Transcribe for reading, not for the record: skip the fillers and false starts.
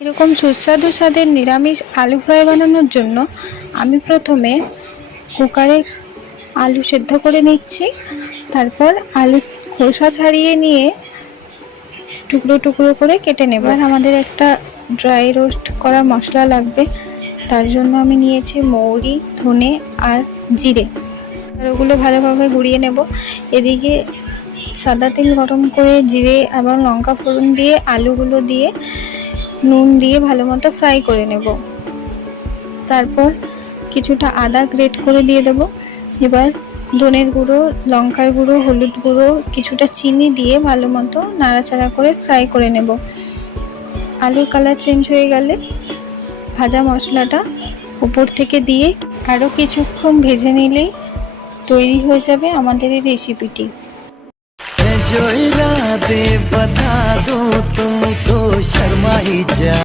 এরকম সুস্বাদু স্বাদের নিরামিষ আলু ফ্রাই বানানোর জন্য আমি প্রথমে কুকারে আলু সেদ্ধ করে নিচ্ছি। তারপর আলু খোসা ছাড়িয়ে নিয়ে টুকরো টুকরো করে কেটে নেব। আর আমাদের একটা ড্রাই রোস্ট করা মশলা লাগবে, তার জন্য আমি নিয়েছি মৌরি, ধনে আর জিরে। আর ওগুলো ভালোভাবে গুঁড়িয়ে নেব। এদিকে সাদা তেল গরম করে জিরে আবার লঙ্কা ফোড়ন দিয়ে আলুগুলো দিয়ে নুন দিয়ে ভালো মতো ফ্রাই করে নেব। তারপর কিছুটা আদা গ্রেট করে দিয়ে দেব। এবার ধনের গুঁড়ো, লঙ্কার গুঁড়ো, হলুদ গুঁড়ো, কিছুটা চিনি দিয়ে ভালো মতো নাড়াচাড়া করে ফ্রাই করে নেব। আলুর কালার চেঞ্জ হয়ে গেলে ভাজা মশলাটা উপর থেকে দিয়ে আরও কিছুক্ষণ ভেজে নিলেই তৈরি হয়ে যাবে আমাদের এই রেসিপিটি। जो इरादे बता दूं तुमको शर्मा ही जा।